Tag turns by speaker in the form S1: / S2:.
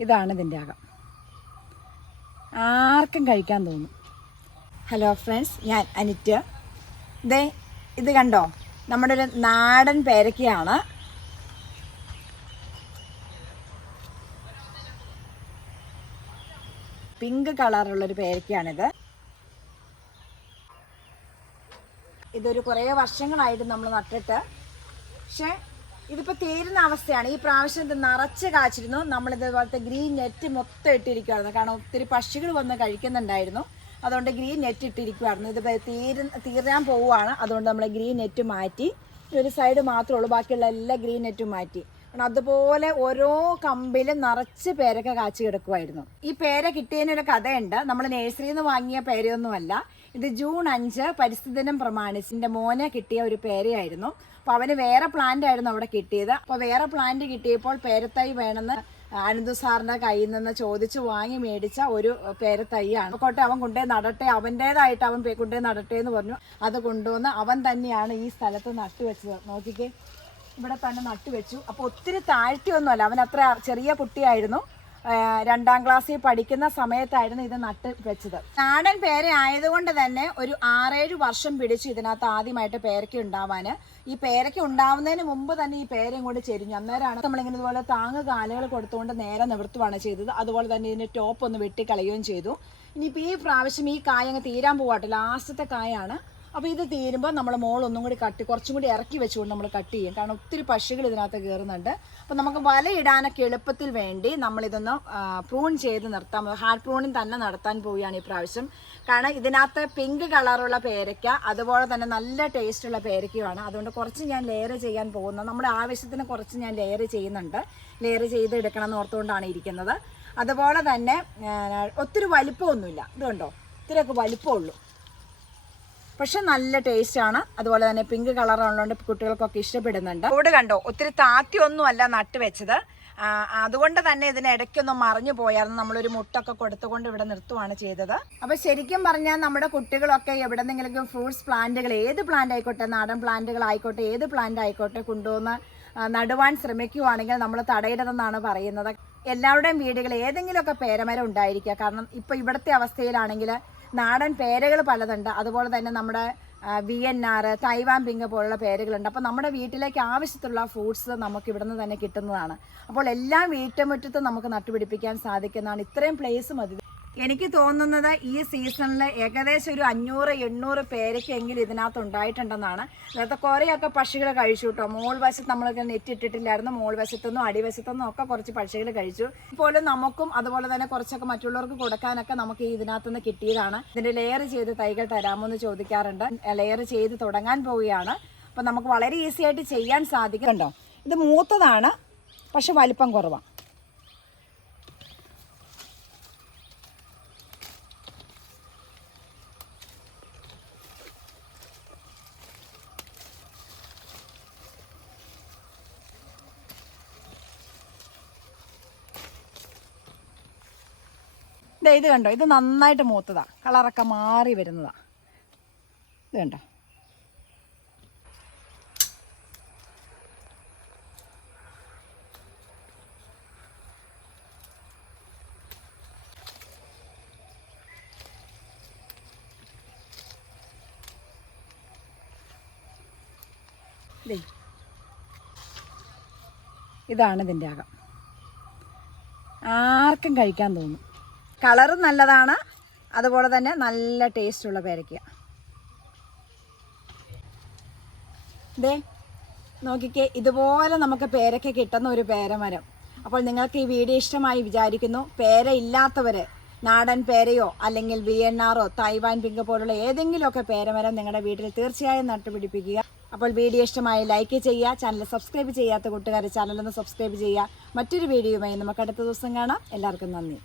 S1: ഇതാണ് ഇതിന്റെ അകം. ആർക്കും കഴിക്കാൻ തോന്നും. ഹലോ ഫ്രണ്ട്സ് ഞാൻ അനിറ്റ്. ദേ ഇത് കണ്ടോ? നമ്മുടെ ഒരു നാടൻ പേരക്കയാണ്. പിങ്ക് കളറുള്ളൊരു പേരക്കയാണിത്. ഇതൊരു കുറേ വർഷങ്ങളായിട്ട് നമ്മൾ നട്ടിട്ട്. പക്ഷേ ഇതിപ്പോൾ തീരുന്ന അവസ്ഥയാണ്. ഈ പ്രാവശ്യം ഇത് നിറച്ച് കാച്ചിരുന്നു. നമ്മൾ ഇതുപോലത്തെ ഗ്രീൻ നെറ്റ് മൊത്തം ഇട്ടിരിക്കുവായിരുന്നു. കാരണം ഒത്തിരി പക്ഷികൾ വന്ന് കഴിക്കുന്നുണ്ടായിരുന്നു. അതുകൊണ്ട് ഗ്രീൻ നെറ്റ് ഇട്ടിരിക്കുവായിരുന്നു. ഇത് തീര തീരാൻ പോവുകയാണ്. അതുകൊണ്ട് നമ്മൾ ഗ്രീൻ നെറ്റ് മാറ്റി ഒരു സൈഡ് മാത്രമേ ഉള്ളൂ. ബാക്കിയുള്ള എല്ലാ ഗ്രീൻ നെറ്റും മാറ്റി. കാരണം അതുപോലെ ഓരോ കമ്പിലും നിറച്ച് പേരൊക്കെ കാച്ചു കിടക്കുമായിരുന്നു ഈ പേര കിട്ടിയതിനൊരു കഥയുണ്ട്. നമ്മൾ നഴ്സറിയിൽ നിന്ന് വാങ്ങിയ പേരയൊന്നുമല്ല. ഇത് ജൂൺ അഞ്ച് പരിസ്ഥിതി ദിനം പ്രമാണിച്ച് എന്റെ മോനെ കിട്ടിയ ഒരു പേരയായിരുന്നു. അപ്പോൾ അവന് വേറെ പ്ലാന്റ് ആയിരുന്നു അവിടെ കിട്ടിയത്. അപ്പോൾ വേറെ പ്ലാന്റ് കിട്ടിയപ്പോൾ പേരത്തൈ വേണമെന്ന് അനന്തു സാറിന്റെ കയ്യിൽ നിന്ന് ചോദിച്ചു വാങ്ങി മേടിച്ച ഒരു പേരത്തൈയാണ്. കോട്ടെ അവൻ കൊണ്ടേ നടട്ടെ അവന്റെതായിട്ട് അവൻ കൊണ്ടേ നടട്ടെ എന്ന് പറഞ്ഞു. അത് കൊണ്ടുവന്ന് അവൻ തന്നെയാണ് ഈ സ്ഥലത്ത് നട്ടുവെച്ചത് നോക്കിക്കേ ഇവിടെ തന്നെ നട്ടുവെച്ചു അപ്പോൾ ഒത്തിരി താഴ്ത്തിയൊന്നുമല്ല അവൻ അത്ര ചെറിയ കുട്ടിയായിരുന്നു. രണ്ടാം ക്ലാസ്സിൽ പഠിക്കുന്ന സമയത്തായിരുന്നു ഇത് നട്ട് വെച്ചത്. നാടൻ പേര ആയതുകൊണ്ട് തന്നെ ഒരു ആറേഴ് വർഷം പിടിച്ചു ഇതിനകത്ത് ആദ്യമായിട്ട് പേരയ്ക്ക് ഉണ്ടാവാൻ ഈ പേരയ്ക്ക് ഉണ്ടാവുന്നതിന് മുമ്പ് തന്നെ ഈ പേര ഇങ്ങോട്ട് ചെരിഞ്ഞു. അന്നേരമാണ് നമ്മളിങ്ങനെ ഇതുപോലെ താങ്ങ് കാലുകൾ കൊടുത്തുകൊണ്ട് നേരെ നിവർത്തുവാണ് ചെയ്തത്. അതുപോലെ തന്നെ ഇതിന്റെ ടോപ്പ് ഒന്ന് വെട്ടിക്കളയുകയും ചെയ്തു. ഇനിയിപ്പോൾ ഈ പ്രാവശ്യം ഈ കായ അങ്ങ് തീരാൻ പോവാട്ടെ. ലാസ്റ്റത്തെ കായാണ് അപ്പോൾ ഇത് തീരുമ്പോൾ നമ്മൾ മോൾ ഒന്നും കൂടി കട്ടി കുറച്ചും കൂടി ഇറക്കി വെച്ചുകൊണ്ട് നമ്മൾ കട്ട് ചെയ്യും. കാരണം ഒത്തിരി പക്ഷികൾ ഇതിനകത്ത് കയറുന്നുണ്ട് അപ്പോൾ നമുക്ക് വലയിടാനൊക്കെ എളുപ്പത്തിൽ വേണ്ടി നമ്മളിതൊന്ന് പ്രൂൺ ചെയ്ത് നിർത്താം. ഹാർഡ് പ്രൂണിങ് തന്നെ നടത്താൻ പോവുകയാണ് ഈ പ്രാവശ്യം. കാരണം ഇതിനകത്ത് പിങ്ക് കളറുള്ള പേരയ്ക്ക അതുപോലെ തന്നെ നല്ല ടേസ്റ്റുള്ള പേരയ്ക്കയുമാണ്. അതുകൊണ്ട് കുറച്ച് ഞാൻ ലെയർ ചെയ്യാൻ പോകുന്നത് നമ്മുടെ ആവശ്യത്തിന് കുറച്ച് ഞാൻ ലെയർ ചെയ്യുന്നുണ്ട്. ലെയർ ചെയ്ത് എടുക്കണം എന്ന് ഓർത്തുകൊണ്ടാണ് ഇരിക്കുന്നത്. അതുപോലെ തന്നെ ഒത്തിരി വലിപ്പമൊന്നുമില്ല. ഇതുണ്ടോ? ഇത്രയൊക്കെ വലിപ്പമുള്ളൂ. പക്ഷെ നല്ല ടേസ്റ്റ് ആണ്. അതുപോലെ തന്നെ പിങ്ക് കളർ ഉള്ളതുകൊണ്ട് കുട്ടികൾക്കൊക്കെ ഇഷ്ടപ്പെടുന്നുണ്ട്. ഓട് കണ്ടോ ഒത്തിരി താത്തി ഒന്നും അല്ല നട്ട് വെച്ചത്. അതുകൊണ്ട് തന്നെ ഇതിന് ഇടയ്ക്കൊന്നും മറിഞ്ഞു പോയായിരുന്നു. നമ്മളൊരു മുട്ടൊക്കെ കൊടുത്തുകൊണ്ട് ഇവിടെ നിർത്തുവാണ് ചെയ്തത്. അപ്പൊ ശരിക്കും പറഞ്ഞാൽ നമ്മുടെ കുട്ടികളൊക്കെ എവിടെന്നെങ്കിലും ഫ്രൂട്ട്സ് പ്ലാന്റുകൾ ഏത് പ്ലാന്റ് ആയിക്കോട്ടെ നാടൻ പ്ലാന്റുകൾ ആയിക്കോട്ടെ ഏത് പ്ലാന്റ് ആയിക്കോട്ടെ കൊണ്ടുവന്ന് നടുവാൻ ശ്രമിക്കുവാണെങ്കിൽ നമ്മൾ തടയരുതെന്നാണ് പറയുന്നത്. എല്ലാവരുടെയും വീടുകളിൽ ഏതെങ്കിലുമൊക്കെ പേരമരം ഉണ്ടായിരിക്കുക. കാരണം ഇപ്പോൾ ഇവിടുത്തെ അവസ്ഥയിലാണെങ്കിൽ നാടൻ പേരകൾ പലതുണ്ട്. അതുപോലെ തന്നെ നമ്മുടെ V N R Taiwan pink പോലുള്ള പേരുകളുണ്ട്. അപ്പോൾ നമ്മുടെ വീട്ടിലേക്ക് ആവശ്യത്തിലുള്ള ഫ്രൂട്ട്സ് നമുക്ക് ഇവിടുന്ന് തന്നെ കിട്ടുന്നതാണ്. അപ്പോൾ എല്ലാ വീട്ടുമുറ്റത്തും നമുക്ക് നട്ടുപിടിപ്പിക്കാൻ സാധിക്കുന്നതാണ്. ഇത്രയും പ്ലേസ് മതി. എനിക്ക് തോന്നുന്നത് ഈ സീസണിൽ ഏകദേശം ഒരു അഞ്ഞൂറ് എണ്ണൂറ് പേരൊക്കെയെങ്കിലും ഇതിനകത്ത് ഉണ്ടായിട്ടുണ്ടെന്നാണ്. അതായത് കുറേയൊക്കെ പക്ഷികൾ കഴിച്ചു കേട്ടോ. മോൾ വശത്ത് നമ്മളൊക്കെ നെറ്റ് ഇട്ടിട്ടില്ലായിരുന്നു മോൾ വശത്തുനിന്നും അടിവശത്തുനിന്നും ഒക്കെ കുറച്ച് പക്ഷികൾ കഴിച്ചു. ഇപ്പോൾ നമുക്കും അതുപോലെ തന്നെ കുറച്ചൊക്കെ മറ്റുള്ളവർക്ക് കൊടുക്കാനൊക്കെ നമുക്ക് ഇതിനകത്ത് നിന്ന് കിട്ടിയതാണ്. ഇതിന്റെ ലെയർ ചെയ്ത് തൈകൾ തരാമോ എന്ന് ചോദിക്കാറുണ്ട്. ലെയർ ചെയ്ത് തുടങ്ങാൻ പോവുകയാണ്. അപ്പം നമുക്ക് വളരെ ഈസി ആയിട്ട് ചെയ്യാൻ സാധിക്കുന്നുണ്ടോ? ഇത് മൂത്തതാണ് പക്ഷെ വലിപ്പം കുറവാണ് ദേ ഇത് കണ്ടോ? ഇത് നന്നായിട്ട് മൂത്തതാ. കളറൊക്കെ മാറി വരുന്നതാ. ഇത് കണ്ടോ? ഇതാണ് ഇതിന്റെ അകം. ആർക്കും കഴിക്കാൻ തോന്നും. കളറും നല്ലതാണ്. അതുപോലെ തന്നെ നല്ല ടേസ്റ്റുള്ള പേരയ്ക്ക. ദേ നോക്കിക്കേ ഇതുപോലെ നമുക്ക് പേരയ്ക്ക കിട്ടുന്ന ഒരു പേരമരം. അപ്പോൾ നിങ്ങൾക്ക് ഈ വീഡിയോ ഇഷ്ടമായി വിചാരിക്കുന്നു. പേര ഇല്ലാത്തവർ നാടൻ പേരയോ അല്ലെങ്കിൽ വി എൻ ആറോ തൈവാൻ പിങ്ക് പോലുള്ള ഏതെങ്കിലുമൊക്കെ പേരമരം നിങ്ങളുടെ വീട്ടിൽ തീർച്ചയായും നട്ടുപിടിപ്പിക്കുക. അപ്പോൾ വീഡിയോ ഇഷ്ടമായി ലൈക്ക് ചെയ്യുക ചാനൽ സബ്സ്ക്രൈബ് ചെയ്യാത്ത കൂട്ടുകാർ ചാനലൊന്ന് സബ്സ്ക്രൈബ് ചെയ്യുക. മറ്റൊരു വീഡിയോയുമായി നമുക്ക് അടുത്ത ദിവസം കാണാം. എല്ലാവർക്കും നന്ദി.